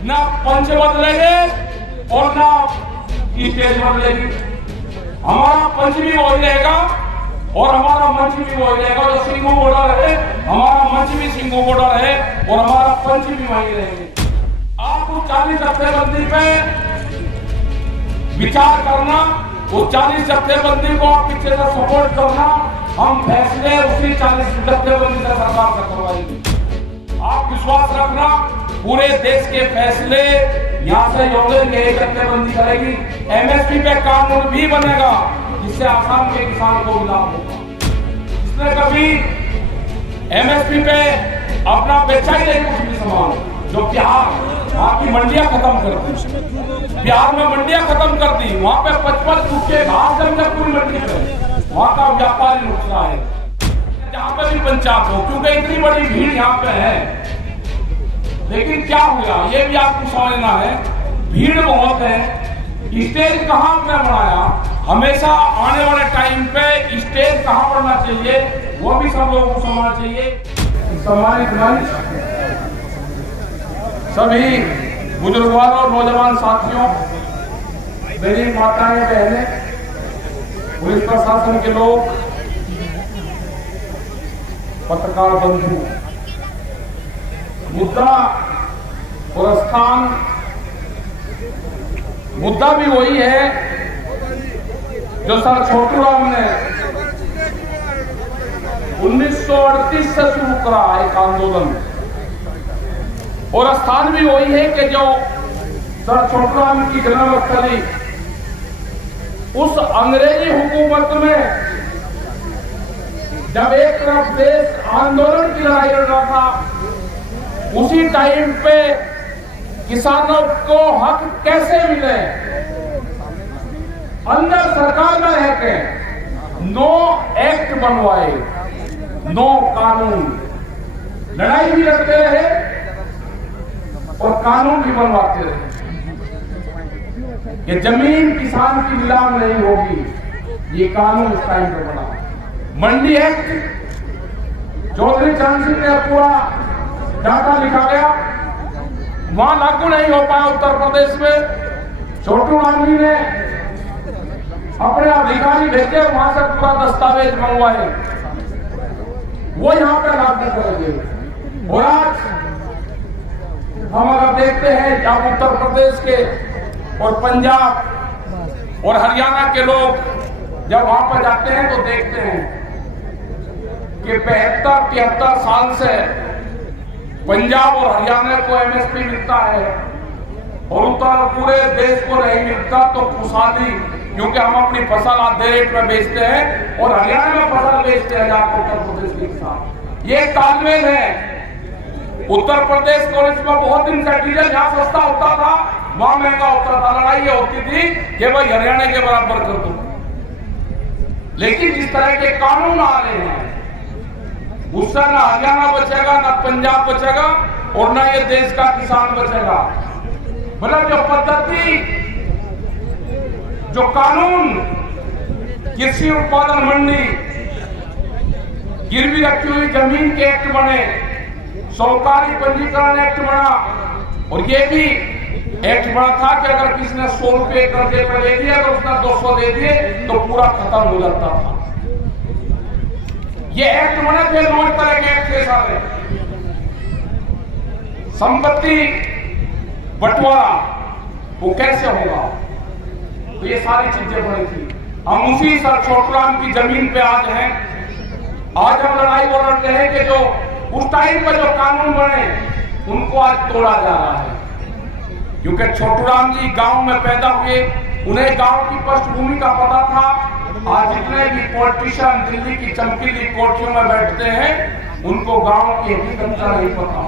ना पंच बदलेंगे और ना स्टेज बदलेगी। हमारा पंच भी वही रहेगा और हमारा मंच भी वही रहेगा। जो सिंगू बॉर्डर है हमारा मंच भी सिंगू बॉर्डर है और हमारा पंच भी वही रहेंगे। आप उस 40 जत्थेबंदी पे विचार करना, उस 40 जत्थेबंदी को आप पीछे से सपोर्ट करना। हम फैसले उसी 40 जत्थेबंदी से सरकार से करवाएंगे। आप विश्वास रखना, पूरे देश के फैसले यहाँ से योगेंगे, जत्थेबंदी करेगी। एमएसपी पे कानून भी बनेगा जिससे आसाम के किसान को लाभ होगा। इसने कभी एमएसपी पे अपना बेचा ही नहीं कुछ भी सामान, जो बिहार वहाँ की मंडियां खत्म कर दी। बिहार में मंडियां खत्म कर दी, वहाँ पे 55 सूखे घास जम गए पूरी मंडी पे। वहाँ का व्यापारी नुकसान है जहाँ पे भी पंचायत हो, क्योंकि इतनी बड़ी भीड़ यहाँ पे है। लेकिन क्या हुआ ये भी आपको समझना है, भीड़ बहुत है। स्टेज कहाँ आपने बनाया, हमेशा आने वाले टाइम पे स्टेज कहाँ बनना चाहिए वो भी सब लोगों को समझना चाहिए। सम्मानित सभी बुजुर्गों और नौजवान साथियों, मेरी माताएं बहनें, पुलिस प्रशासन के लोग, पत्रकार बंधु, मुद्दा और स्थान, मुद्दा भी वही है जो सर छोटूराम ने 1938 से शुरू करा एक आंदोलन, और स्थान भी वही है कि जो सर छोटूराम की जन्मस्थली उस अंग्रेजी हुकूमत में जब एक तरफ देश आंदोलन की लड़ाई लड़ रहा था, उसी टाइम पे किसानों को हक कैसे मिले, अंदर सरकार में रह के नो एक्ट बनवाए, नो कानून, लड़ाई भी लड़ते रहे और कानून भी बनवाते रहे कि जमीन किसान की नीलाम नहीं होगी। ये कानून इस टाइम पे बना। मंडी एक्ट चौधरी चरण सिंह ने पूरा डाटा लिखा गया, वहां लागू नहीं हो पाया उत्तर प्रदेश में। छोटूराम जी ने अपने अधिकारी भेजे, वहां से पूरा दस्तावेज मंगवाए, वो यहां पे लागू करेंगे। और आज हम अगर देखते हैं जब उत्तर प्रदेश के और पंजाब और हरियाणा के लोग जब वहां पर जाते हैं तो देखते हैं कि 72-73 साल से पंजाब और हरियाणा को एमएसपी मिलता है और उत्तर पूरे देश को नहीं मिलता। तो खुशहाली, क्योंकि हम अपनी फसल आधे रेट में बेचते हैं और हरियाणा में फसल बेचते हैं जाकर उत्तर प्रदेश के साथ। ये तालमेल है। उत्तर प्रदेश को इसमें बहुत दिन से डीजल जहां सस्ता होता था वहां महंगा होता था। लड़ाई ये होती थी कि भाई हरियाणा के बराबर कर दो। लेकिन जिस तरह के कानून आ रहे हैं उससे ना हरियाणा बचेगा, ना पंजाब बचेगा और ना ये देश का किसान बचेगा। मतलब जो पद्धति, जो कानून, कृषि उत्पादन मंडी, गिरवी रखी हुई जमीन के एक्ट बने, सहकारी पंजीकरण एक्ट बना, और ये भी एक्ट बना था कि अगर किसी ने 100 रुपए कर्जे पर ले दिया, अगर उसने 200 दे दिए तो पूरा खत्म हो जाता था। ये एक्ट बने थे, 9 तरह के एक्ट थे सारे। संपत्ति बंटवारा वो कैसे होगा, तो ये सारी चीजें बनी थी। हम उसी सर छोटूराम की जमीन पे आज हैं। आज हम लड़ाई वो लड़ रहे हैं कि जो उस टाइम पर जो कानून बने उनको आज तोड़ा जा रहा है। क्योंकि छोटूराम जी गांव में पैदा हुए, उन्हें गांव की पृष्ठभूमि का पता था। आज जितने भी पॉलिटिशियन दिल्ली की चमकीली कोठियों में बैठते हैं उनको गांव की हकीकत का नहीं पता।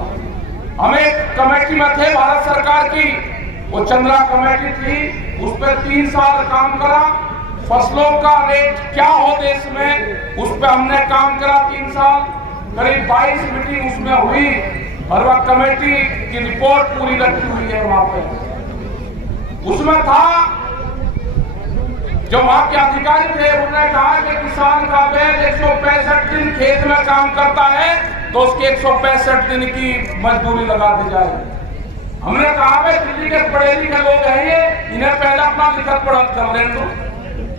हम एक कमेटी में थे भारत सरकार की, वो चंद्रा कमेटी थी, उस पर 3 साल काम करा। फसलों का रेट क्या हो देश में, उस पर हमने काम करा 3 साल। करीब 22 मीटिंग उसमें हुई और वह कमेटी की रिपोर्ट पूरी रखी हुई है वहां पे। उसमें था जो वहां के अधिकारी थे, उन्होंने कहा कि किसान का बैल 165 दिन खेत में काम करता है तो उसके 165 दिन की मजदूरी लगा दी जाए। हमने कहा भाई दिल्ली के पढ़े लिखे लोग हैं ये, इन्हें पहले अपना लिखत पढ़त कर लें। तो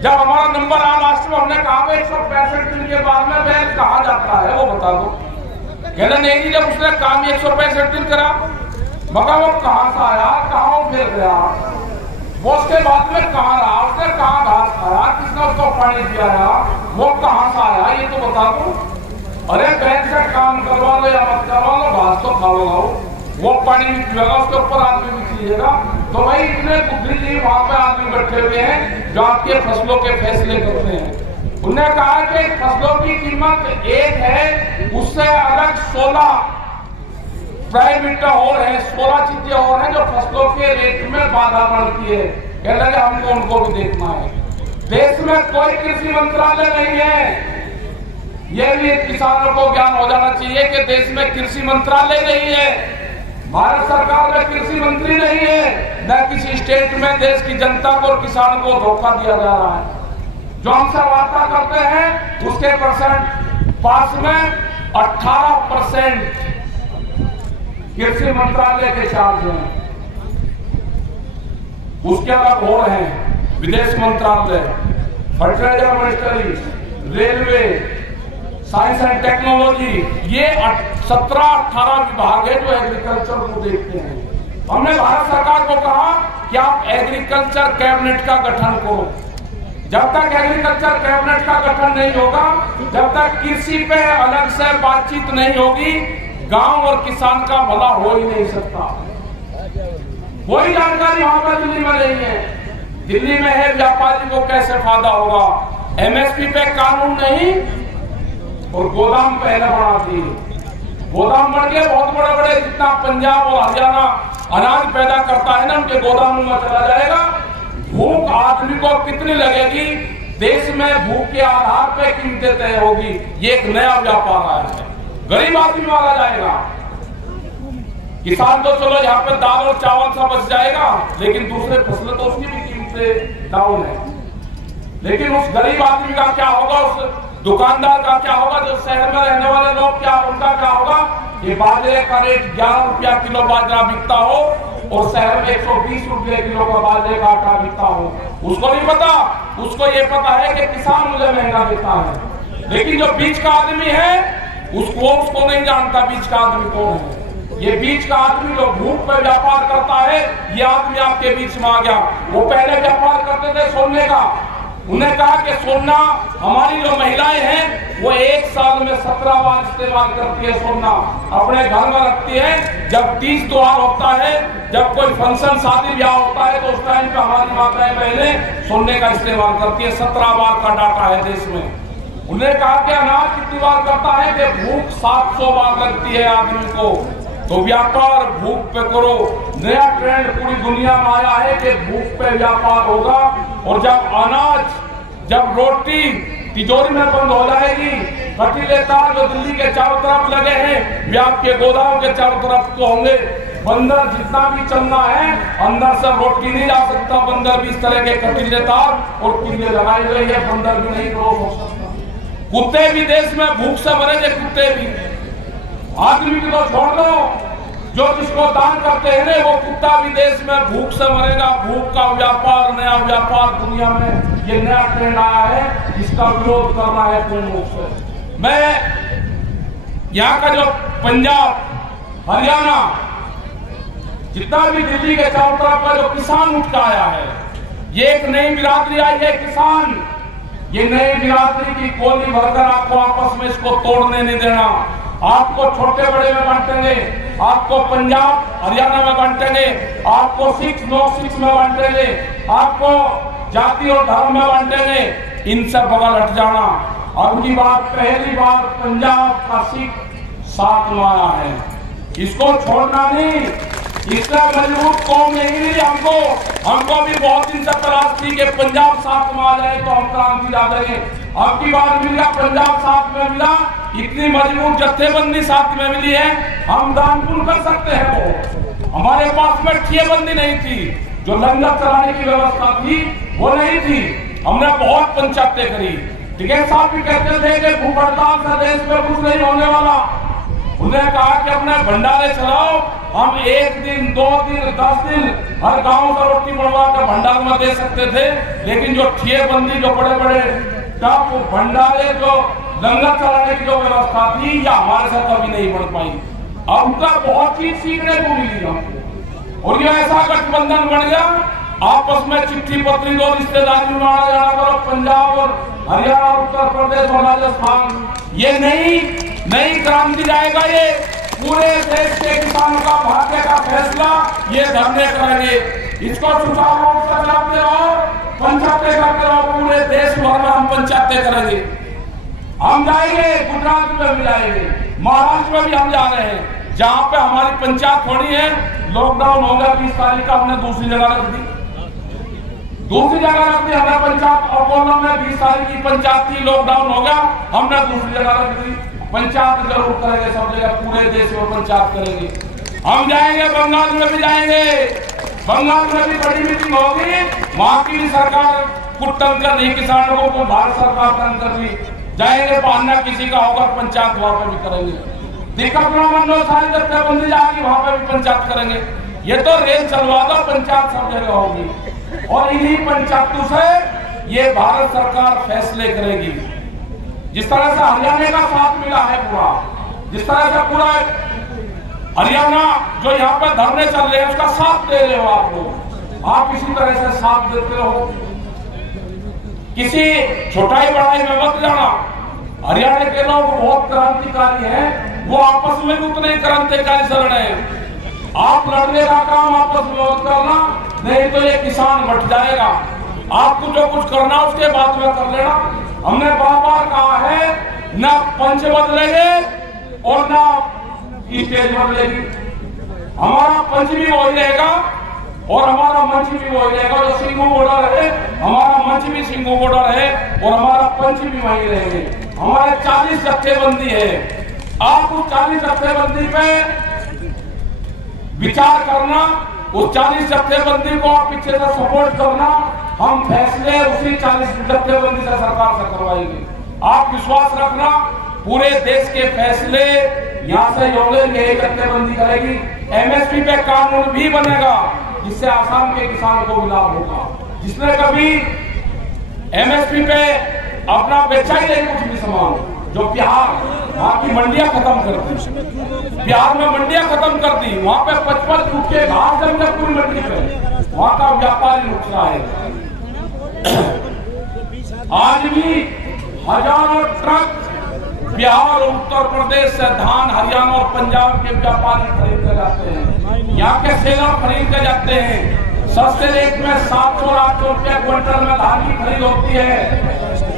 जब हमारा नंबर आया लास्ट में, हमने कहा भाई 165 दिन के बाद में बैल कहाँ जाता है वो बता दो। कहना नहीं, जब उसने काम 165 दिन करा, मगर वो कहाँ से आया, कहाँ फिर गया, वो उसके बाद में कहाँ रहा, उसने कहाँ घास खाया, किसने उसको पानी पिलाया, वो कहाँ से आया, ये तो बता दो। अरे बैंक से काम करवा लो या मत करवा लो, घास तो खा लो, वो पानी भी पिएगा, उसके ऊपर आदमी भी चीजेगा। तो भाई इतने बुद्धिजीवी वहां पे आदमी बैठे हुए हैं जो आपके फसलों के फैसले करते हैं। उन्होंने कहा कि फसलों की कीमत एक है, उससे अलग 16 प्राइवेट और है, 16 चीजें और हैं जो फसलों के रेट में बाधा बनती है। कह लगे हमको उनको भी देखना है। देश में कोई कृषि मंत्रालय नहीं है, यह भी किसानों को ज्ञान हो जाना चाहिए कि देश में कृषि मंत्रालय नहीं है, भारत सरकार में कृषि मंत्री नहीं है, न किसी स्टेट में देश की जनता को और किसान को धोखा दिया जा रहा है। जो हमसे वार्ता करते हैं उसके परसेंट पास में 18% कृषि मंत्रालय के चार्ज हैं, उसके अलग और हैं विदेश मंत्रालय, fertiliser ministry, railway, science and technology, ये 17-18 विभाग है जो एग्रीकल्चर को देखते हैं। हमने भारत सरकार को कहा कि आप एग्रीकल्चर कैबिनेट का गठन करो। जब तक एग्रीकल्चर कैबिनेट का गठन नहीं होगा, जब तक कृषि पे अलग से बातचीत नहीं होगी, गांव और किसान का भला हो ही नहीं सकता। कोई जानकारी वहां पर दिल्ली में नहीं है। दिल्ली में है व्यापारी को कैसे फायदा होगा, एमएसपी पे कानून नहीं और गोदाम पहले बढ़ा दिए। गोदाम बढ़ गए बहुत बड़े बड़े, जितना पंजाब और हरियाणा अनाज पैदा करता है ना, उनके गोदामों में चला जाएगा। भूख आदमी को कितनी लगेगी, देश में भूख के आधार पे कीमतें तय होगी। ये एक नया व्यापार आया है, गरीब आदमी मारा जाएगा। किसान तो चलो यहाँ पे दाल और चावल सा बच जाएगा, लेकिन दूसरे फसलें तो उसकी भी कीमतें डाउन है। लेकिन उस गरीब आदमी का क्या होगा, उस दुकानदार का क्या होगा, जो शहर में रहने वाले लोग क्या, उनका क्या होगा। ये बाजरे का रेट 11 रुपया किलो बाजरा बिकता हो और शहर में 120 रुपये किलो का बाजरे का आटा बिकता हो, उसको नहीं पता। उसको ये पता है कि किसान मुझे महंगा देता है, लेकिन जो बीच का आदमी है उसको नहीं जानता बीच का आदमी कौन है। ये बीच का आदमी जो भूख पे व्यापार करता है, ये आदमी आपके बीच में आ गया। वो पहले व्यापार करते थे सोने का, उन्हें कहा कि सोना, हमारी जो महिलाएं हैं वो एक साल में 17 बार इस्तेमाल करती है सोना, अपने घर में रखती है। जब 30 त्योहार होता है, जब कोई फंक्शन शादी ब्याह होता है, तो उस टाइम पे हमारी माताएं बहनें सोने का इस्तेमाल करती है। 17 बार का डाटा है देश में। उन्हें कहा कि अनाज कितनी बार करता है, कि भूख 700 बार लगती है आदमी को। तो व्यापार भूख पे करो। नया ट्रेंड पूरी दुनिया में आया है कि भूख पे व्यापार होगा। और जब अनाज, जब रोटी तिजोरी में बंद हो जाएगी, कटीले तार जो दिल्ली के चारों तरफ लगे हैं, वे आपके गोदाम के चारों तरफ तो होंगे। बंदर जितना भी चलना है, अंदर से रोटी नहीं जा सकता। बंदर भी इस तरह के कटीले तार और किले लगाए हुए हैं, बंदर भी नहीं रोक हो सकता। कुत्ते भी देश में भूख से मरेंगे, कुत्ते भी। आदमी को तो छोड़ दो, जो जिसको दान करते हैं ना, वो कुत्ता भी देश में भूख से मरेगा। भूख का व्यापार, नया व्यापार दुनिया में ये नया ट्रेंड आया है, जिसका विरोध करना है पूर्ण रूप से। मैं यहाँ का जो पंजाब, हरियाणा, जितना भी दिल्ली के चारों तरफ का जो किसान उठ का आया है, ये एक नई बिरादरी आई है किसान। ये नई बिरादरी की गोली भरकर आपको आपस में इसको तोड़ने नहीं देना। आपको छोटे बड़े में बांटेंगे, आपको पंजाब हरियाणा में बांटेंगे, आपको 6-9-6 में बांटेंगे, आपको जाति और धर्म में बांटेंगे। इनसे बगल हट जाना। अब की बात, पहली बार पंजाब का सिख साथ में आया है, इसको छोड़ना नहीं। इससे मजबूत कौम नहीं मिली हमको भी बहुत दिन से तलाश थी कि पंजाब साथ में आ जाए तो हम क्रांति ला देंगे। अब की बार मिल गया, पंजाब साथ में मिला, इतनी मजबूत जत्थेबंदी साथ में मिली है, हम दान पुण्य कर सकते हैं। वो हमारे पास में ठियेबंदी नहीं थी, जो लंगर चलाने की व्यवस्था थी वो नहीं थी। हमने बहुत पंचायतें करी। टिकैत साहब भी कहते थे कि भूख हड़ताल से देश में कुछ नहीं होने वाला। उन्होंने कहा कि अपने भंडारे चलाओ, हम 1 दिन 2 दिन 10 दिन हर गांव का रोटी बनवा कर भंडार में दे सकते थे, लेकिन जो ठिएबंदी, जो बड़े बड़े टप भंडारे, जो लंगर चलाने की जो व्यवस्था थी, या हमारे साथ कभी नहीं बन पाई। अब का बहुत चीज सीखने को मिली हमको, और ये ऐसा गठबंधन बन गया, आपस में चिट्ठी पत्री दो, रिश्तेदारी में आना जाना करो, पंजाब और हरियाणा, उत्तर प्रदेश और राजस्थान। ये नई क्रांति जाएगा, ये पूरे देश के किसानों का भाग्य का फैसला ये धरने करेंगे। इसको सुचारू रूप से चलाते रहो, पंचायतें करते रहो, पूरे देश भर में हम पंचायतें करेंगे। हम जाएंगे, गुजरात में भी जाएंगे, महाराष्ट्र में भी हम जा रहे हैं, जहां पे हमारी पंचायत होनी है। लॉकडाउन हो गया 20 तारीख का, हमने दूसरी जगह रख दी, हमने पंचायत। अकोला में 20 तारीख की पंचायत थी, लॉकडाउन हो गया, हमने दूसरी जगह रख दी। पंचायत जरूर करेंगे, सब जगह पूरे देश में पंचायत करेंगे। हम जाएंगे, बंगाल में भी जाएंगे, बंगाल में भी बड़ी मीटिंग होगी, वहां की भी सरकार कुछ तंग कर रही किसानों को, तो भारत सरकार तंग कर रही, जाएंगे, बहाना किसी का होगा, पंचायत वहां पर भी करेंगे। दिक्कत ना बंदो, सारी जत्थेबंदी जाएगी, वहां पर भी पंचायत करेंगे। ये तो रेल चलवा दो, पंचायत सब जगह होगी, और इन्हीं पंचायतों से ये भारत सरकार फैसले करेगी। जिस तरह से हरियाणा का साथ मिला है पूरा, जिस तरह से पूरा हरियाणा जो यहाँ पर धरने चल रहे हैं उसका साथ दे रहे हो आप लोग, आप इसी तरह से साथ देते रहो, किसी छोटाई बड़ाई में मत जाना। हरियाणा के लोग बहुत क्रांतिकारी हैं, वो आपस में भी उतने क्रांतिकारी चल रहे हैं। आप लड़ने का काम आपस में मत करना, नहीं तो ये किसान बट जाएगा। आपको जो कुछ करना उसके बाद में कर लेना। हमने बार-बार कहा है, न पंच बदलेंगे और न स्टेज बदलेगी। हमारा पंच भी वही रहेगा और हमारा मंच भी वही रहेगा। जो सिंगू बॉर्डर है, हमारा मंच भी सिंगू बॉर्डर है और हमारा पंच भी वही रहेंगे। हमारे 40 जत्थेबंदी है। आप उस 40 जत्थेबंदी पे विचार करना, उस 40 जत्थेबंदी को आप पीछे से सपोर्ट करना। हम फैसले उसी 40 जत्थेबंदी से सरकार से करवाएंगे। आप विश्वास रखना, पूरे देश के फैसले यहाँ से होंगे, यही जत्थेबंदी करेगी। एमएसपी पे कानून भी बनेगा, जिससे आसाम के किसान को भी लाभ होगा। जिसने कभी एमएसपी पे अपना बेचा ही नहीं कुछ भी सामान, जो बिहार वहां की मंडियां खत्म कर दी, बिहार में मंडियां खत्म कर दी, वहां पे 55 फुट के घास जमने पूरी मंडी पे, वहां का व्यापारी नुकसान है। आज भी हजारों ट्रक बिहार और उत्तर प्रदेश से धान हरियाणा और पंजाब के व्यापारी खरीद कर जाते हैं, यहाँ के सेलर खरीद कर जाते हैं। सस्ते रेट में 700-800 रुपये क्विंटल में धान की खरीद होती है,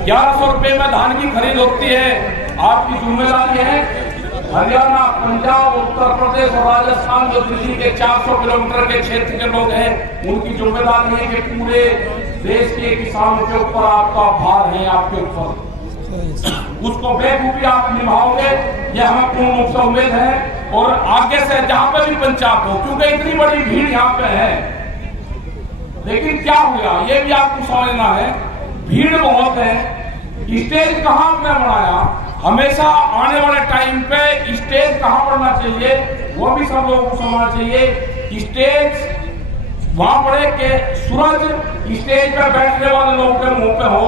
1100 रुपये में धान की खरीद होती है। आपकी जिम्मेदारी है, हरियाणा, पंजाब, उत्तर प्रदेश और राजस्थान, जो दिल्ली के 400 किलोमीटर के क्षेत्र के लोग हैं, उनकी जिम्मेदारी है कि पूरे देश के किसानों के ऊपर आपका भार है, आपके ऊपर उसको बेखूबी आप निभाओगे, ये हमें पूर्ण रूप से उम्मीद है। और आगे से जहां पे भी पंचायत हो, क्योंकि इतनी बड़ी भीड़ यहाँ पे है, लेकिन क्या हुआ ये भी आपको समझना है, भीड़ बहुत है। स्टेज कहाँ पे बनाया, हमेशा आने वाले टाइम पे स्टेज कहाँ बनना चाहिए वो भी सब लोगों को समझना चाहिए। स्टेज वहां पड़े कि सूरज स्टेज पे बैठने वाले लोगों के मुंह पे हो,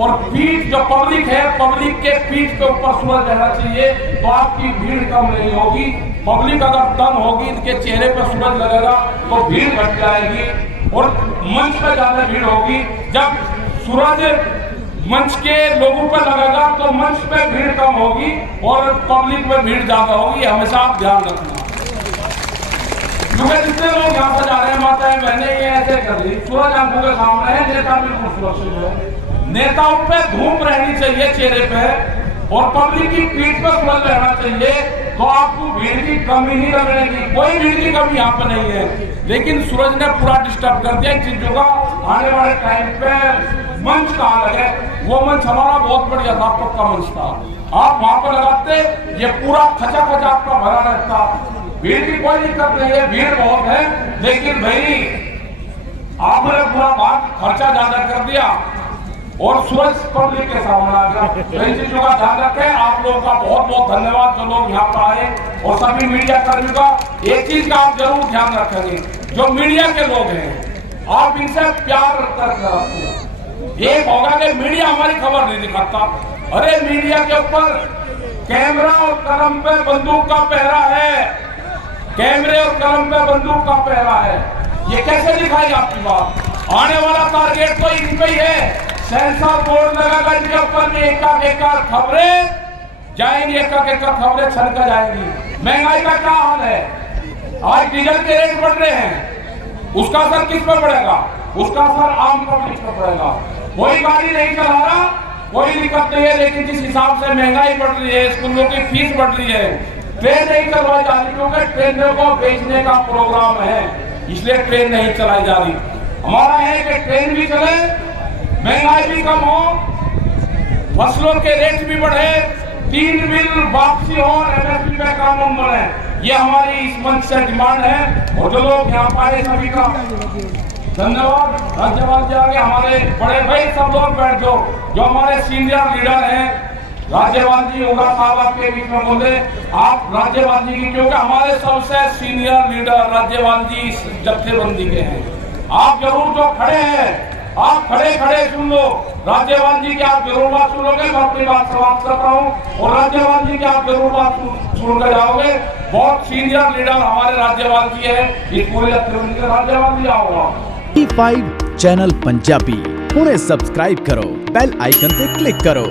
और पीठ जो पब्लिक है, पब्लिक के पीठ के ऊपर सूरज रहना चाहिए, तो आपकी भीड़ कम नहीं होगी। पब्लिक अगर दम होगी, इनके चेहरे पर सूरज लगेगा तो भीड़ घट जाएगी, और मंच पर ज्यादा भीड़ होगी। जब सूरज मंच के लोगों पर लगेगा तो मंच पे भीड़ कम होगी और पब्लिक में भीड़ ज्यादा होगी। हमेशा आप ध्यान रखना, क्योंकि जितने लोग यहाँ पर जा रहे हैं, माताएं बहनें ये ऐसे कर रही, सूरज आंखों के सामने है, नेता बिल्कुल सुरक्षित है। नेताओं पे धूप रहनी चाहिए चेहरे पे, और पब्लिक की पीठ पर सूरज रहना चाहिए, तो आपको भीड़ की कमी नहीं लगेगी। कोई भीड़ की कमी यहाँ पे नहीं है, लेकिन सूरज ने पूरा डिस्टर्ब कर दिया इन चीजों का। आने वाले टाइम पे मंच कहाँ लगे, वो मंच हमारा बहुत बढ़िया था, पक्का मंच था, आप वहां पर लगाते, ये पूरा खचा खचा आपका भरा रहता। भीड़ की कोई दिक्कत नहीं है, भीड़ बहुत है, लेकिन भाई आपने पूरा बात खर्चा ज्यादा कर दिया। और सूरज पब्लिक के सामने आ गया। तो इन चीजों का ध्यान रखें। आप लोगों का बहुत बहुत धन्यवाद जो लोग यहाँ पर आए, और सभी मीडिया कर्मियों का एक चीज का आप जरूर ध्यान रखेंगे, जो मीडिया के लोग हैं आप इनसे प्यार करके रखें। एक होगा कि मीडिया हमारी खबर नहीं दिखाता, अरे मीडिया के ऊपर कैमरा और कलम पे बंदूक का पहरा है, कैमरे और कलम पे बंदूक का पहरा है। ये कैसे दिखाई आपकी बात? आने वाला टारगेट तो इन पे ही है। सेंसर बोर्ड लगाकर इनके ऊपर में एक खबरें जाएंगी, एक खबरें छनकर जाएंगी। महंगाई का क्या हाल है? आज डीजल के रेट बढ़ रहे हैं, उसका असर किस पर पड़ेगा? उसका असर आम पब्लिक पर पड़ेगा। कोई गाड़ी नहीं चला रहा, कोई दिक्कत नहीं है, लेकिन जिस हिसाब से महंगाई बढ़ रही है, स्कूलों की फीस बढ़ रही है, ट्रेन नहीं चलवाई जा रही, क्योंकि ट्रेनों को बेचने का प्रोग्राम है, इसलिए ट्रेन नहीं चलाई जा रही। हमारा है कि ट्रेन भी चले, महंगाई भी कम हो, फसलों के रेट भी बढ़े, 3 बिल वापसी हो, एमएसपी पे कानून बने। ये हमारी इस मंच से डिमांड है। और जो लोग यहाँ पाए सभी का धन्यवाद। राज्यपाल जी आगे हमारे बड़े भाई सब लोग बैठ जाओ, जो हमारे सीनियर लीडर हैं। राज्यपाल जी होगा साहब आपके बीच में बोले, आप राज्यपाल जी की, क्योंकि हमारे सबसे सीनियर लीडर राज्यपाल जी इस जत्थेबंदी के हैं। आप जरूर जो खड़े हैं, आप खड़े खड़े सुन लो। राज्यपाल जी की आप जरूर बात सुनोगे, मैं अपनी बात समाप्त करता हूँ। और राज्यपाल जी की आप जरूर बात सुनकर जाओगे। बहुत सीनियर लीडर हमारे राज्यपाल जी है इस पूरे जत्थेबंदी के। राज्यपाल जी आओगा। E5 चैनल पंजाबी हुणे सब्सक्राइब करो, बेल आइकन पे क्लिक करो।